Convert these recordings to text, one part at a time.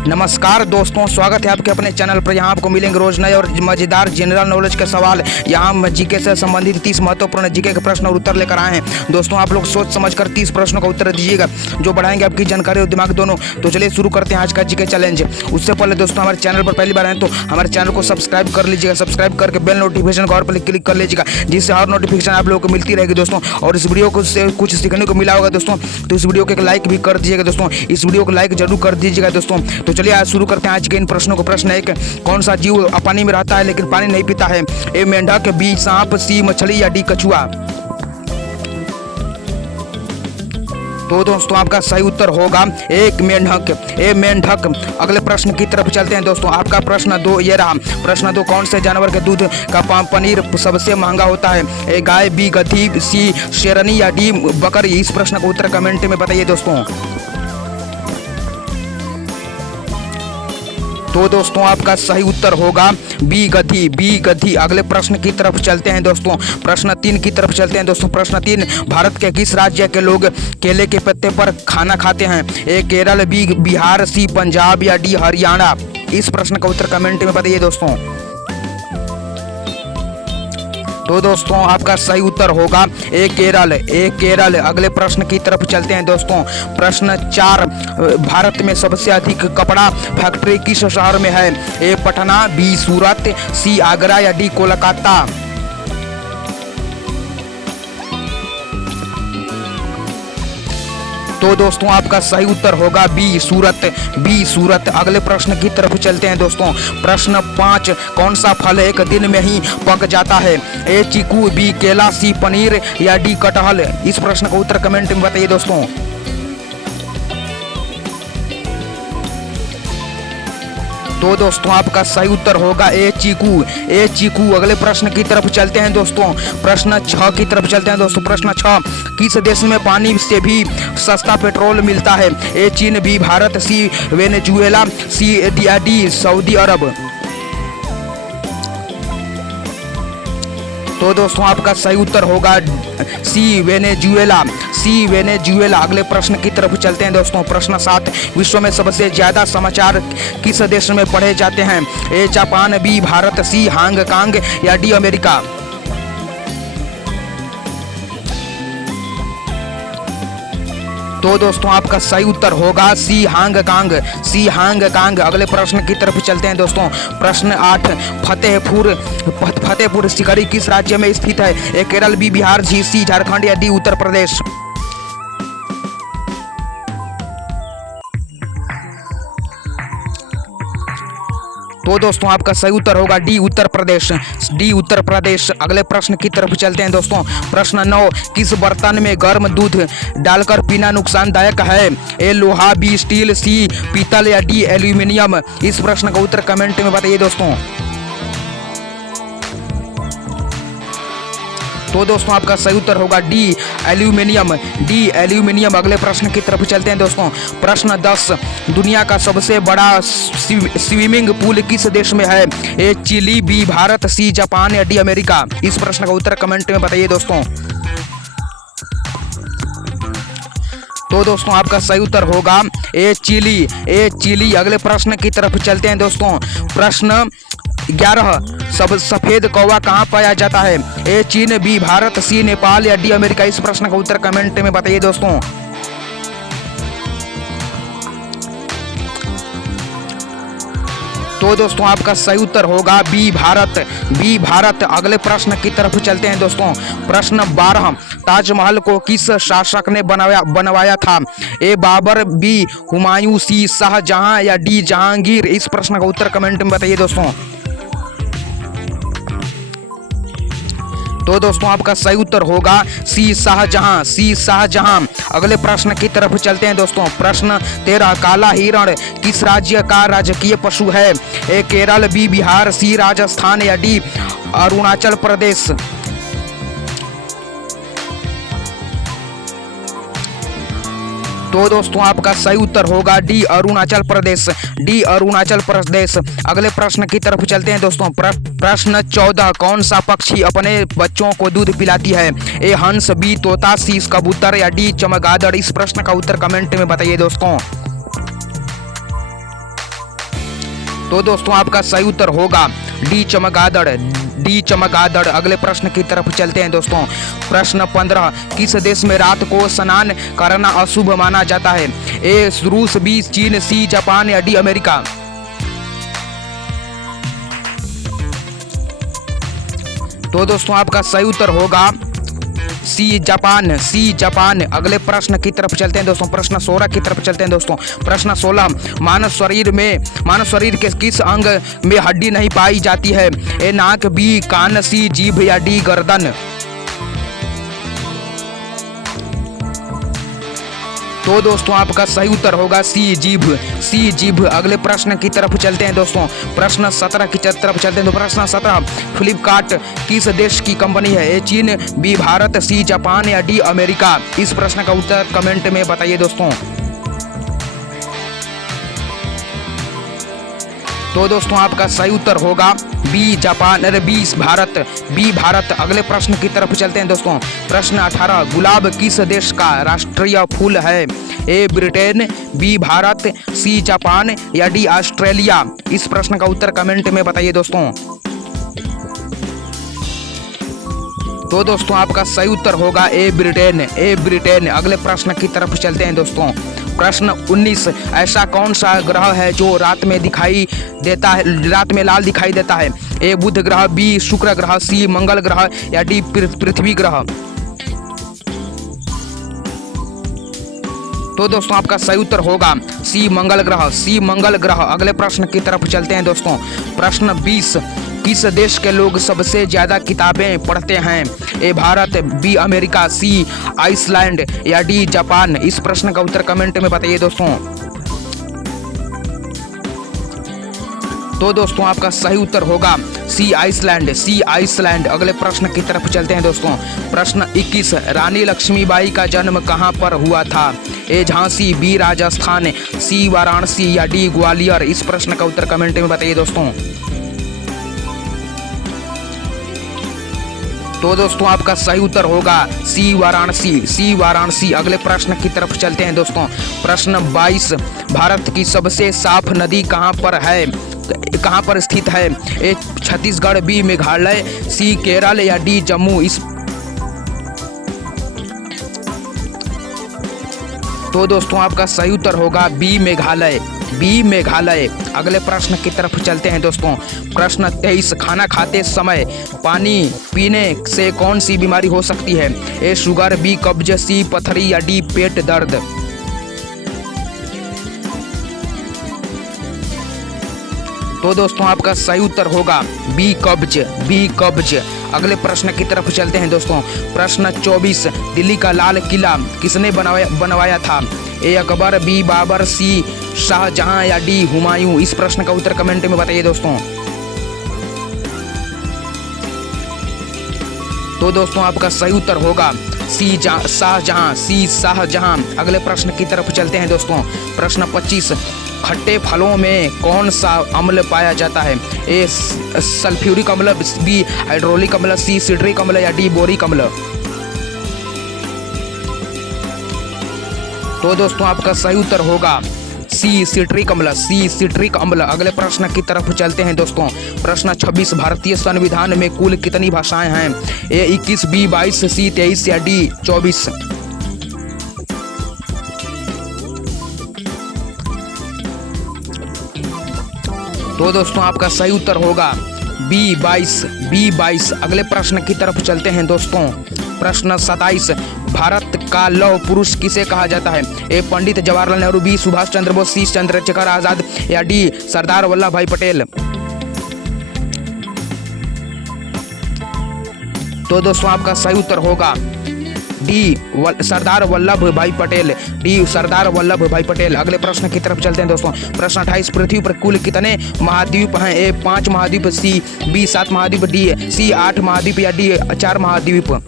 नमस्कार दोस्तों, स्वागत है आपके अपने चैनल पर। यहाँ आपको मिलेंगे रोज नए और मजेदार जनरल नॉलेज के सवाल। यहाँ हम जीके से संबंधित 30 महत्वपूर्ण जीके के प्रश्न और उत्तर लेकर आए हैं। दोस्तों आप लोग सोच समझकर 30 प्रश्नों का उत्तर दीजिएगा जो बढ़ाएंगे आपकी जानकारी और दिमाग दोनों। तो चलिए शुरू करते हैं आज का जीके चैलेंज। उससे पहले दोस्तों हमारे चैनल पर पहली बार आए तो हमारे चैनल को सब्सक्राइब कर लीजिएगा। सब्सक्राइब करके बेल नोटिफिकेशन को और पर क्लिक कर लीजिएगा, जिससे हर नोटिफिकेशन आप लोगों को मिलती रहेगी दोस्तों। और इस वीडियो को से कुछ सीखने को मिला होगा दोस्तों, तो इस वीडियो को एक लाइक भी कर दीजिएगा दोस्तों। इस वीडियो को लाइक जरूर कर दीजिएगा दोस्तों। तो चलिए आज शुरू करते हैं आज के इन प्रश्नों को। प्रश्न 1, कौन सा जीव पानी में रहता है लेकिन पानी नहीं पीता है? ए मेंढक, बी सांप, सी मछली या डी कछुआ? तो दोस्तों आपका सही उत्तर होगा एक मेंढक, ए मेंढक। अगले प्रश्न की तरफ चलते हैं दोस्तों। आपका प्रश्न 2 ये रहा। प्रश्न 2, कौन से जानवर के दूध का पनीर सबसे महंगा होता है? ए गाय, बी गधी, सी शेरनी या डी बकरी? इस प्रश्न का उत्तर कमेंट में बताइए दोस्तों। तो दोस्तों आपका सही उत्तर होगा बी गधी, बी गधी। अगले प्रश्न की तरफ चलते हैं दोस्तों। प्रश्न 3 की तरफ चलते हैं दोस्तों। प्रश्न 3, भारत के किस राज्य के लोग केले के पत्ते पर खाना खाते हैं? ए केरल, बी बिहार, सी पंजाब या डी हरियाणा? इस प्रश्न का उत्तर कमेंट में बताइए दोस्तों। तो दोस्तों आपका सही उत्तर होगा ए केरल, ए केरल। अगले प्रश्न की तरफ चलते हैं दोस्तों। प्रश्न 4, भारत में सबसे अधिक कपड़ा फैक्ट्री किस शहर में है? ए पटना, बी सूरत, सी आगरा या डी कोलकाता? तो दोस्तों आपका सही उत्तर होगा बी सूरत, बी सूरत। अगले प्रश्न की तरफ चलते हैं दोस्तों। प्रश्न 5, कौन सा फल एक दिन में ही पक जाता है? ए चीकू, बी केला, सी पनीर या डी कटहल? इस प्रश्न का उत्तर कमेंट में बताइए दोस्तों। तो दोस्तों आपका सही उत्तर होगा ए चीकू, ए चीकू। अगले प्रश्न की तरफ चलते हैं दोस्तों। प्रश्न 6 की तरफ चलते हैं दोस्तों। प्रश्न 6, किस देश में पानी से भी सस्ता पेट्रोल मिलता है? ए चीन, बी भारत, सी वेनेजुएला, सी डी सऊदी अरब? तो दोस्तों आपका सही उत्तर होगा सी वेनेजुएला, सी वेनेजुएला। अगले प्रश्न की तरफ चलते हैं दोस्तों। प्रश्न 7, विश्व में सबसे ज्यादा समाचार किस देश में पढ़े जाते हैं? A Japan, B Bharat, C Hong Kong या डी अमेरिका? तो दोस्तों आपका सही उत्तर होगा सी हांगकांग, सी हांगकांग। अगले प्रश्न की तरफ चलते हैं दोस्तों। प्रश्न 8, फतेहपुर सीकरी किस राज्य में स्थित है? ए केरल, बी बिहार, सी झारखंड या डी उत्तर प्रदेश? तो दोस्तों आपका सही उत्तर होगा डी उत्तर प्रदेश, डी उत्तर प्रदेश। अगले प्रश्न की तरफ चलते हैं दोस्तों। प्रश्न 9, किस बर्तन में गर्म दूध डालकर पीना नुकसानदायक है? ए लोहा, बी स्टील, सी पीतल या डी एल्यूमिनियम? इस प्रश्न का उत्तर कमेंट में बताइए दोस्तों। तो दोस्तों आपका सही उत्तर होगा डी एल्यूमिनियम, डी एल्यूमिनियम। अगले प्रश्न की तरफ चलते हैं दोस्तों। प्रश्न 10, दुनिया का सबसे बड़ा स्विमिंग पूल किस देश में है? A Chile, B Bharat, C Japan या डी अमेरिका? इस प्रश्न का उत्तर कमेंट में बताइए दोस्तों। तो दोस्तों आपका सही उत्तर होगा ए चिली, ए चिली। अगले प्रश्न की तरफ चलते हैं दोस्तों। प्रश्न 11, सब सफेद कौवा कहाँ पाया जाता है? ए चीन, बी भारत, सी नेपाल या डी अमेरिका? इस प्रश्न का उत्तर कमेंट में बताइए दोस्तों। तो दोस्तों आपका सही उत्तर होगा बी भारत, बी भारत। अगले प्रश्न की तरफ चलते हैं दोस्तों। प्रश्न 12, ताजमहल को किस शासक ने बनवाया था? ए बाबर, बी हुमायूं, सी शाहजहां या डी जहांगीर? इस प्रश्न का उत्तर कमेंट में बताइए दोस्तों। तो दोस्तों आपका सही उत्तर होगा सी शाहजहां, सी शाहजहां। अगले प्रश्न की तरफ चलते हैं दोस्तों। प्रश्न 13, काला हिरण किस राज्य का राजकीय पशु है? ए केरल, बी बिहार, सी राजस्थान या डी अरुणाचल प्रदेश? तो दोस्तों आपका सही उत्तर होगा डी अरुणाचल प्रदेश, डी अरुणाचल प्रदेश। अगले प्रश्न की तरफ चलते हैं दोस्तों। प्रश्न 14, कौन सा पक्षी अपने बच्चों को दूध पिलाती है? ए हंस, बी तोता, सी कबूतर या डी चमगादड़? इस प्रश्न का उत्तर कमेंट में बताइए दोस्तों। तो दोस्तों आपका सही उत्तर होगा डी चमगादड़, डी चमगादड़। अगले प्रश्न की तरफ चलते हैं दोस्तों। प्रश्न 15, किस देश में रात को स्नान करना अशुभ माना जाता है? ए रूस, बी चीन, सी जापान या डी अमेरिका? तो दोस्तों आपका सही उत्तर होगा सी जापान, सी जापान। अगले प्रश्न की तरफ चलते हैं दोस्तों। प्रश्न 16 की तरफ चलते हैं दोस्तों। प्रश्न 16, मानव शरीर के किस अंग में हड्डी नहीं पाई जाती है? ए नाक, बी कान, सी जीभ या डी गर्दन? तो दोस्तों आपका सही उत्तर होगा सी जीभ, सी जीभ। अगले प्रश्न की तरफ चलते हैं दोस्तों। प्रश्न 17 की तरफ चलते हैं। तो प्रश्न 17, फ्लिपकार्ट किस देश की कंपनी है? ए चीन, बी भारत, सी जापान या डी अमेरिका? इस प्रश्न का उत्तर कमेंट में बताइए दोस्तों। तो दोस्तों आपका सही उत्तर होगा बी जापान, अरे बी भारत, बी भारत। अगले प्रश्न की तरफ चलते हैं दोस्तों। प्रश्न 18, गुलाब किस देश का राष्ट्रीय फूल है? A Britain, B Bharat, C Japan या डी ऑस्ट्रेलिया? इस प्रश्न का उत्तर कमेंट में बताइए दोस्तों। तो दोस्तों आपका सही उत्तर होगा ए ब्रिटेन, ए ब्रिटेन। अगले प्रश्न की तरफ चलते हैं दोस्तों। प्रश्न 19, ऐसा कौन सा ग्रह है जो रात में दिखाई देता है, रात में लाल दिखाई देता है? ए बुध ग्रह, बी शुक्र ग्रह, सी मंगल ग्रह या डी पृथ्वी ग्रह? तो दोस्तों आपका सही उत्तर होगा सी मंगल ग्रह, सी मंगल ग्रह। अगले प्रश्न की तरफ चलते हैं दोस्तों। प्रश्न 20, किस देश के लोग सबसे ज्यादा किताबें पढ़ते हैं? ए भारत, बी अमेरिका, सी आइसलैंड या डी जापान? इस प्रश्न का उत्तर कमेंट में बताइए दोस्तों। तो दोस्तों आपका सही उत्तर होगा सी आइसलैंड, सी आइसलैंड। अगले प्रश्न की तरफ चलते हैं दोस्तों। प्रश्न 21, रानी लक्ष्मीबाई का जन्म कहां पर हुआ था? ए झांसी, बी राजस्थान, सी वाराणसी या डी ग्वालियर? इस प्रश्न का उत्तर कमेंट में बताइए दोस्तों। तो दोस्तों आपका सही उत्तर होगा सी वाराणसी, सी वाराणसी। अगले प्रश्न की तरफ चलते हैं दोस्तों। प्रश्न 22, भारत की सबसे साफ नदी कहां पर है, कहां पर स्थित है? ए छत्तीसगढ़, बी मेघालय, सी केरल या डी जम्मू? इस तो दोस्तों आपका सही उत्तर होगा बी मेघालय, बी मेघालय। अगले प्रश्न की तरफ चलते हैं दोस्तों। प्रश्न 23, खाना खाते समय पानी पीने से कौन सी बीमारी हो सकती है? ए शुगर, बी कब्ज, सी पथरी या डी पेट दर्द? तो दोस्तों आपका सही उत्तर होगा बी कब्ज, बी कब्ज। अगले प्रश्न की तरफ चलते हैं दोस्तों। प्रश्न 24, दिल्ली का लाल किला किसने बनवाया था? ए अकबर, बी बाबर, सी शाहजहां या डी हुमायूं? इस प्रश्न का उत्तर कमेंट में बताइए दोस्तों। तो दोस्तों आपका सही उत्तर होगा सी शाहजहां, सी शाहजहां। अगले प्रश्न की तरफ चलते हैं दोस्तों। प्रश्न 25, खट्टे फलों में कौन सा अम्ल पाया जाता है? ए सल्फ्यूरिक अम्ल, बी हाइड्रोलिक अम्ल, सी सिट्रिक अम्ल या डी बोरिक अम्ल? तो दोस्तों आपका सही उत्तर होगा सी सिट्रिक अम्ल, सी सिट्रिक अम्ल। अगले प्रश्न की तरफ चलते हैं दोस्तों। प्रश्न 26, भारतीय संविधान में कुल कितनी भाषाएं हैं? ए 21, बी 22, सी 23 या डी 24? तो दोस्तों आपका सही उत्तर होगा बी 22, बी 22। अगले प्रश्न की तरफ चलते हैं दोस्तों। प्रश्न 27, भारत का लौह पुरुष किसे कहा जाता है? ए पंडित जवाहरलाल नेहरू, बी सुभाष चंद्र बोस, सी चंद्रशेखर आजाद या डी सरदार वल्लभ भाई पटेल? तो दोस्तों आपका सही उत्तर होगा डी सरदार वल्लभ भाई पटेल, डी सरदार वल्लभ भाई पटेल। अगले प्रश्न की तरफ चलते हैं दोस्तों। प्रश्न 28, पृथ्वी पर कुल कितने महाद्वीप हैं? ए 5 महाद्वीप, सी बी 7 महाद्वीप, डी सी 8 महाद्वीप या डी 4 महाद्वीप?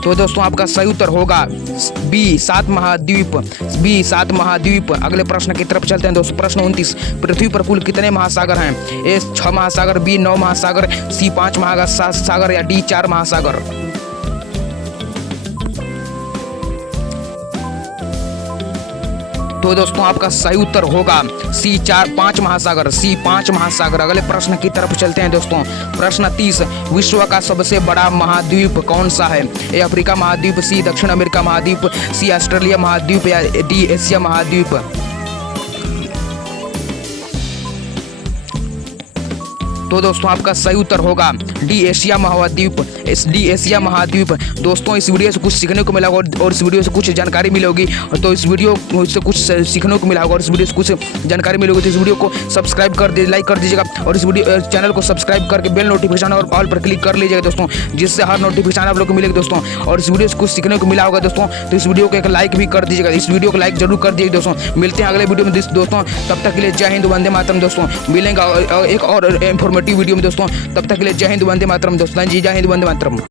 तो दोस्तों आपका सही उत्तर होगा बी 7 महाद्वीप, बी 7 महाद्वीप। अगले प्रश्न की तरफ चलते हैं दोस्तों। प्रश्न 29, पृथ्वी पर कुल कितने महासागर हैं? ए 6 महासागर, बी 9 महासागर, सी 5 महासागर या डी 4 महासागर? तो दोस्तों आपका सही उत्तर होगा सी 5 महासागर, सी 5 महासागर। अगले प्रश्न की तरफ चलते हैं दोस्तों। प्रश्न 30, विश्व का सबसे बड़ा महाद्वीप कौन सा है? ए अफ्रीका महाद्वीप, सी दक्षिण अमेरिका महाद्वीप, सी ऑस्ट्रेलिया महाद्वीप या डी एशिया महाद्वीप। तो दोस्तों आपका सही उत्तर होगा डी एशिया महाद्वीप, डी एशिया महाद्वीप। दोस्तों इस वीडियो से कुछ सीखने को मिला होगा और इस वीडियो से कुछ जानकारी मिली होगी, तो इस वीडियो से कुछ सीखने को मिला होगा और इस वीडियो से कुछ जानकारी मिली होगी, तो इस वीडियो को सब्सक्राइब कर दीजिए, लाइक कर दीजिएगा और इस वीडियो चैनल को सब्सक्राइब करके बेल नोटिफिकेशन और ऑल पर क्लिक कर लीजिएगा दोस्तों, जिससे हर नोटिफिकेशन आप लोग को मिलेगी दोस्तों। और इस वीडियो से कुछ सीखने को मिला होगा दोस्तों, तो इस वीडियो को एक लाइक भी कर दीजिएगा, इस वीडियो को लाइक जरूर कर दीजिए दोस्तों। मिलते हैं अगले वीडियो में दोस्तों, तब तक के लिए जय हिंद वंदे मातरम दोस्तों। मिलेंगे एक और इन्फॉर्मेटिव वीडियो में दोस्तों, तब तक के लिए जय हिंद वंदे मातरम दोस्तों। जी जय हिंद वंदे मातरम।